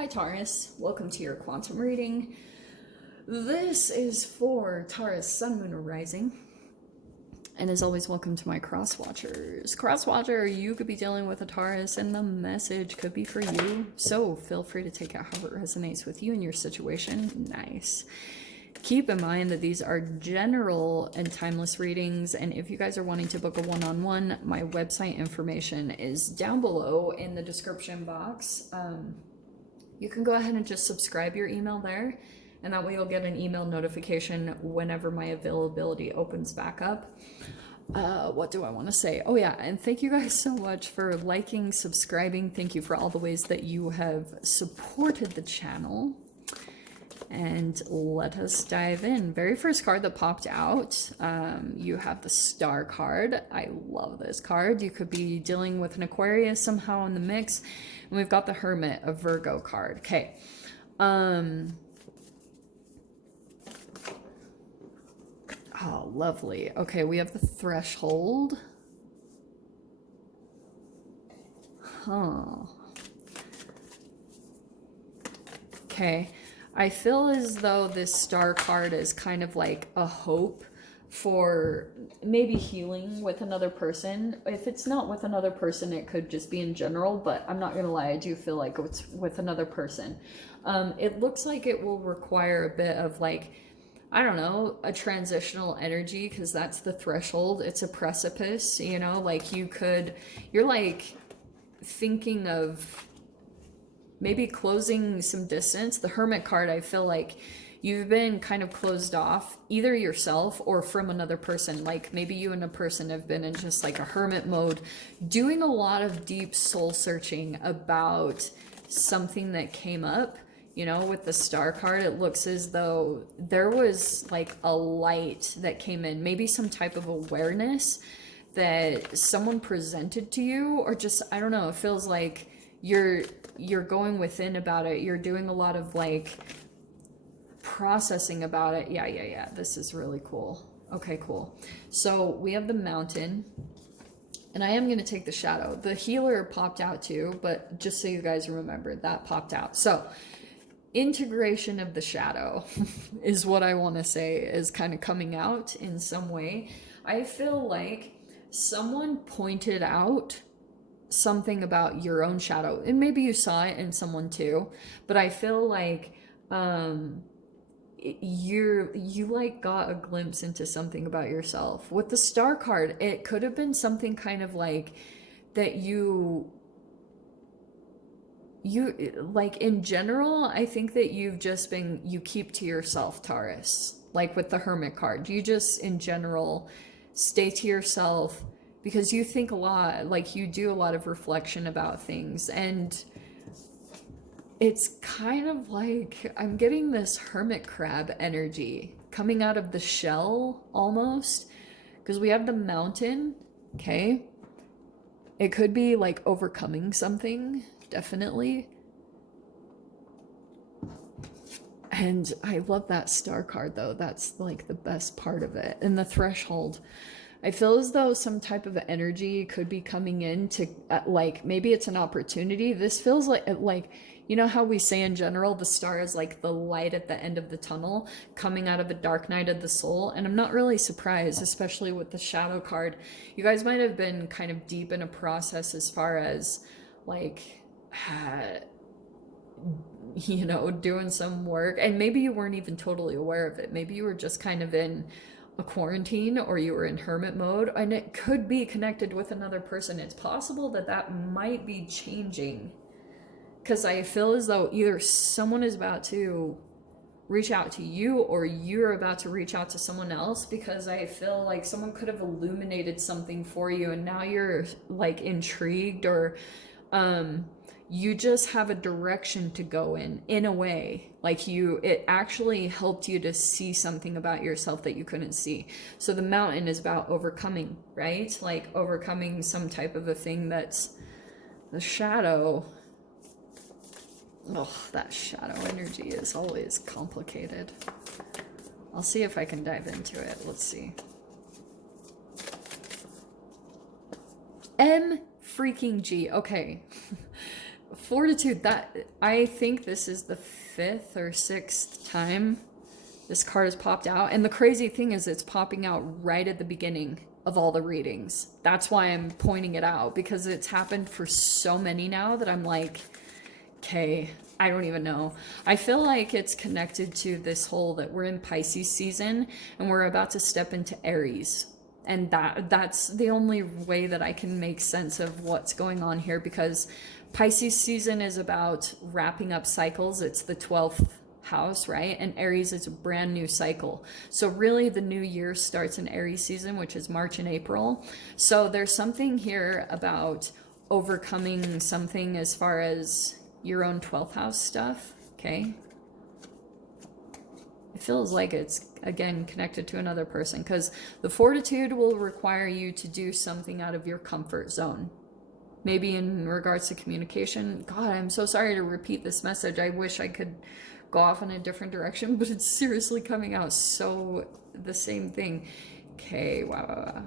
Hi Taurus, welcome to your quantum reading. This is for Taurus, Sun, Moon, or Rising. And as always, welcome to my cross watchers. Cross watcher, you could be dealing with a Taurus and the message could be for you. So feel free to take it how it resonates with you and your situation. Nice. Keep in mind that these are general and timeless readings, and if you guys are wanting to book a one-on-one, my website information is down below in the description box. You can go ahead and just subscribe your email there, and that way you'll get an email notification whenever my availability opens back up. What do I want to say? Oh yeah, and thank you guys so much for liking, subscribing. Thank you for all the ways that you have supported the channel. And let us dive in. Very first card that popped out, you have the Star card. I love this card. You could be dealing with an Aquarius somehow in the mix. And we've got the Hermit, a Virgo card. Okay. Oh, lovely. Okay, we have the Threshold. Huh. Okay. I feel as though this Star card is kind of like a hope for maybe healing with another person. If it's not with another person, it could just be in general, but I'm not gonna lie, I do feel like it's with another person. It looks like it will require a bit of like, I don't know, a transitional energy, because that's the threshold. It's a precipice, you know, like you're like thinking of maybe closing some distance. The Hermit card, I feel like you've been kind of closed off, either yourself or from another person. Like maybe you and a person have been in just like a hermit mode, doing a lot of deep soul searching about something that came up. You know, with the Star card, it looks as though there was like a light that came in, maybe some type of awareness that someone presented to you, or just, I don't know, it feels like you're going within about it. You're doing a lot of like processing about it. Yeah. This is really cool. Okay, cool. So we have the Mountain, and I am going to take the Shadow. The Healer popped out too, but just so you guys remember, that popped out. So integration of the Shadow is what I want to say is kind of coming out in some way. I feel like someone pointed out something about your own shadow, and maybe you saw it in someone too, but I feel like you like got a glimpse into something about yourself. With the Star card, it could have been something kind of like that you like in general. I think that you keep to yourself, Taurus. Like with the Hermit card, you just in general stay to yourself, because you think a lot, like you do a lot of reflection about things. And it's kind of like I'm getting this hermit crab energy coming out of the shell almost, because we have the Mountain. Okay, it could be like overcoming something, definitely. And I love that Star card though. That's like the best part of it. And the Threshold, I feel as though some type of energy could be coming in to like, maybe it's an opportunity. This feels like, you know how we say in general, the star is like the light at the end of the tunnel coming out of a dark night of the soul. And I'm not really surprised, especially with the Shadow card. You guys might have been kind of deep in a process as far as like, you know, doing some work, and maybe you weren't even totally aware of it. Maybe you were just kind of in a quarantine, or you were in hermit mode, and it could be connected with another person. It's possible that that might be changing, because I feel as though either someone is about to reach out to you, or you're about to reach out to someone else, because I feel like someone could have illuminated something for you, and now you're like intrigued, or you just have a direction to go in a way. Like it actually helped you to see something about yourself that you couldn't see. So the Mountain is about overcoming, right? Like overcoming some type of a thing. That's the Shadow. Oh, that Shadow energy is always complicated. I'll see if I can dive into it. Let's see. M freaking G. Okay. Fortitude, that I think this is the 5th or 6th time this card has popped out. And the crazy thing is it's popping out right at the beginning of all the readings. That's why I'm pointing it out, because it's happened for so many now that I'm like, okay, I don't even know. I feel like it's connected to this whole that we're in Pisces season and we're about to step into Aries. And that's the only way that I can make sense of what's going on here, because Pisces season is about wrapping up cycles. It's the 12th house, right? And Aries is a brand new cycle. So really the new year starts in Aries season, which is March and April. So there's something here about overcoming something as far as your own 12th house stuff, okay? It feels like it's, again, connected to another person, because the fortitude will require you to do something out of your comfort zone. Maybe in regards to communication. God, I'm so sorry to repeat this message. I wish I could go off in a different direction, but it's seriously coming out so the same thing. Okay, wow.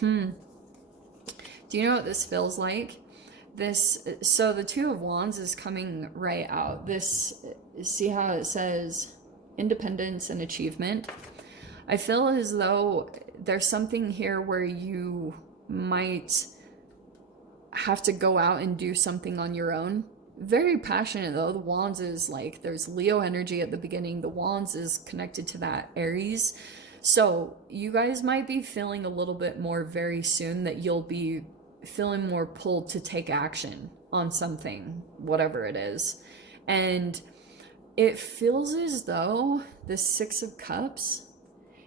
Do you know what this feels like? So the Two of Wands is coming right out. This, see how it says independence and achievement? I feel as though there's something here where you might have to go out and do something on your own. Very passionate though. The Wands is like, there's Leo energy at the beginning. The Wands is connected to that Aries. So you guys might be feeling a little bit more very soon that you'll be feeling more pulled to take action on something, whatever it is. And it feels as though the Six of Cups,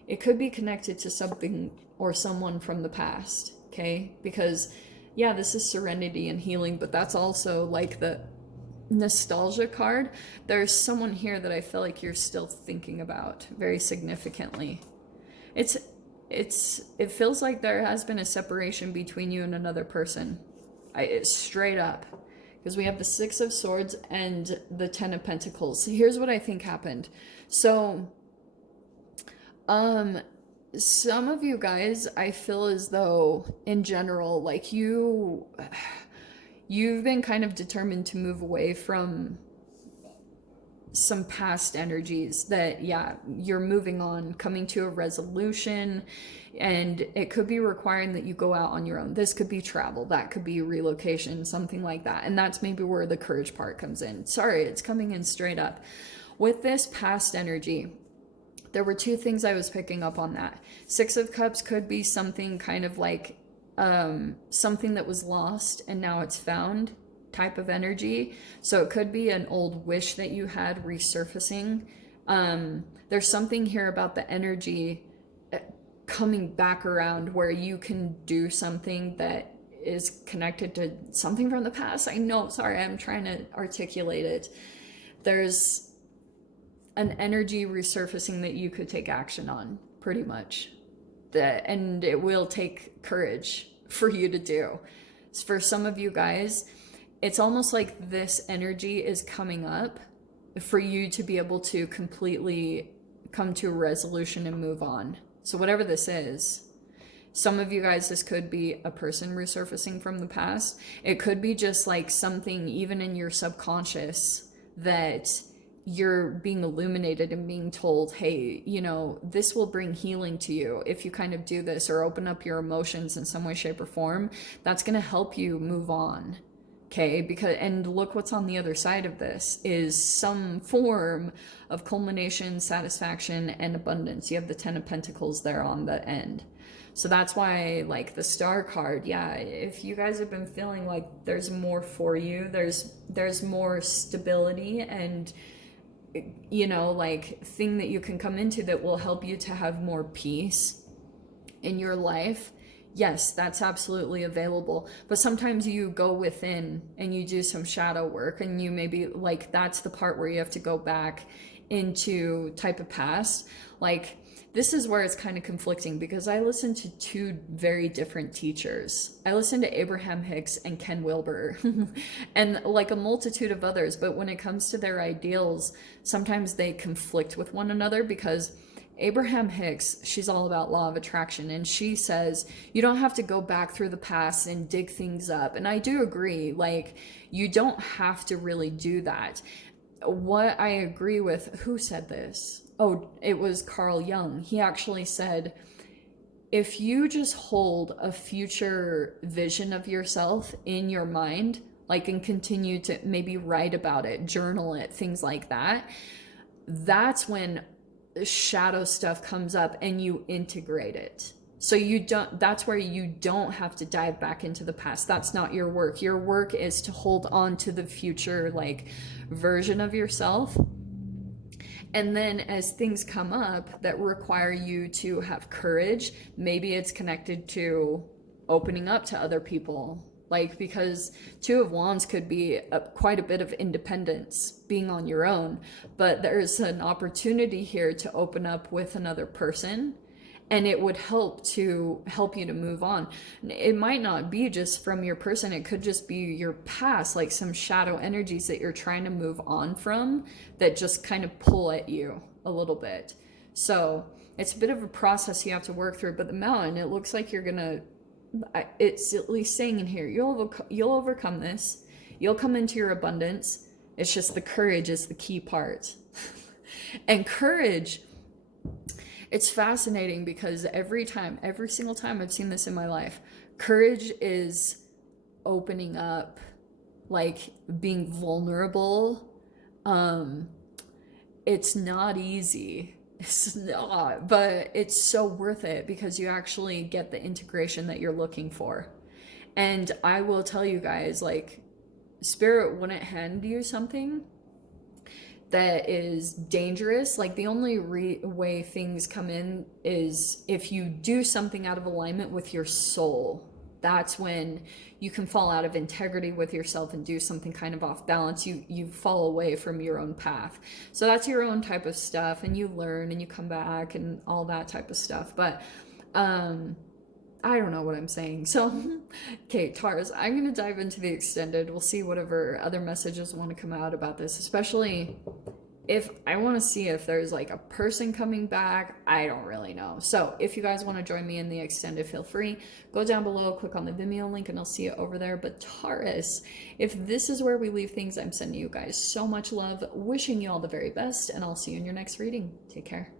it could be connected to something or someone from the past, okay? Because yeah, this is serenity and healing, but that's also like the nostalgia card. There's someone here that I feel like you're still thinking about very significantly. It feels like there has been a separation between you and another person. Straight up. Because we have the Six of Swords and the Ten of Pentacles. So here's what I think happened. So, some of you guys, I feel as though, in general, like you've been kind of determined to move away from some past energies that, yeah, you're moving on, coming to a resolution, and it could be requiring that you go out on your own. This could be travel, that could be relocation, something like that. And that's maybe where the courage part comes in. Sorry, it's coming in straight up. With this past energy, there were two things I was picking up on that. Six of Cups could be something kind of like something that was lost and now it's found type of energy. So it could be an old wish that you had resurfacing. There's something here about the energy coming back around where you can do something that is connected to something from the past. I know, sorry, I'm trying to articulate it. There's an energy resurfacing that you could take action on, pretty much. And it will take courage for you to do. For some of you guys, it's almost like this energy is coming up for you to be able to completely come to a resolution and move on. So whatever this is, some of you guys, this could be a person resurfacing from the past. It could be just like something even in your subconscious that you're being illuminated and being told, hey, you know, this will bring healing to you if you kind of do this or open up your emotions in some way, shape, or form. That's going to help you move on. Okay, because, and look what's on the other side of this is some form of culmination, satisfaction, and abundance. You have the Ten of Pentacles there on the end. So that's why, like, the Star card, yeah, if you guys have been feeling like there's more for you, there's more stability and, you know, like, thing that you can come into that will help you to have more peace in your life. Yes, that's absolutely available. But sometimes you go within and you do some shadow work and you maybe, like, that's the part where you have to go back into type of past. Like, this is where it's kind of conflicting because I listen to two very different teachers. I listen to Abraham Hicks and Ken Wilber and like a multitude of others. But when it comes to their ideals, sometimes they conflict with one another because Abraham Hicks, she's all about law of attraction, and she says you don't have to go back through the past and dig things up. And I do agree, like, you don't have to really do that. What I agree with, who said this? Oh, it was Carl Jung. He actually said, if you just hold a future vision of yourself in your mind, like, and continue to maybe write about it, journal it, things like that, that's when shadow stuff comes up and you integrate it. So you don't, that's where you don't have to dive back into the past. That's not your work. Your work is to hold on to the future, like, version of yourself. And then as things come up that require you to have courage, maybe it's connected to opening up to other people. Like, because Two of Wands could be quite a bit of independence, being on your own, but there's an opportunity here to open up with another person, and it would help you to move on. It might not be just from your person, it could just be your past, like some shadow energies that you're trying to move on from that just kind of pull at you a little bit. So it's a bit of a process you have to work through, but the mountain, it looks like you're gonna, it's at least saying in here, you'll overcome this. You'll come into your abundance. It's just the courage is the key part. And courage, it's fascinating because every single time I've seen this in my life, courage is opening up, like being vulnerable. It's not easy. It's not, but it's so worth it because you actually get the integration that you're looking for. And I will tell you guys, like, Spirit wouldn't hand you something that is dangerous. Like, the only way things come in is if you do something out of alignment with your soul. That's when you can fall out of integrity with yourself and do something kind of off balance. You fall away from your own path. So that's your own type of stuff, and you learn and you come back and all that type of stuff. But I don't know what I'm saying. So, okay, Taurus, I'm going to dive into the extended. We'll see whatever other messages want to come out about this, especially if I want to see if there's like a person coming back. I don't really know. So if you guys want to join me in the extended, feel free. Go down below, click on the Vimeo link, and I'll see it over there. But Taurus, if this is where we leave things, I'm sending you guys so much love, wishing you all the very best, and I'll see you in your next reading. Take care.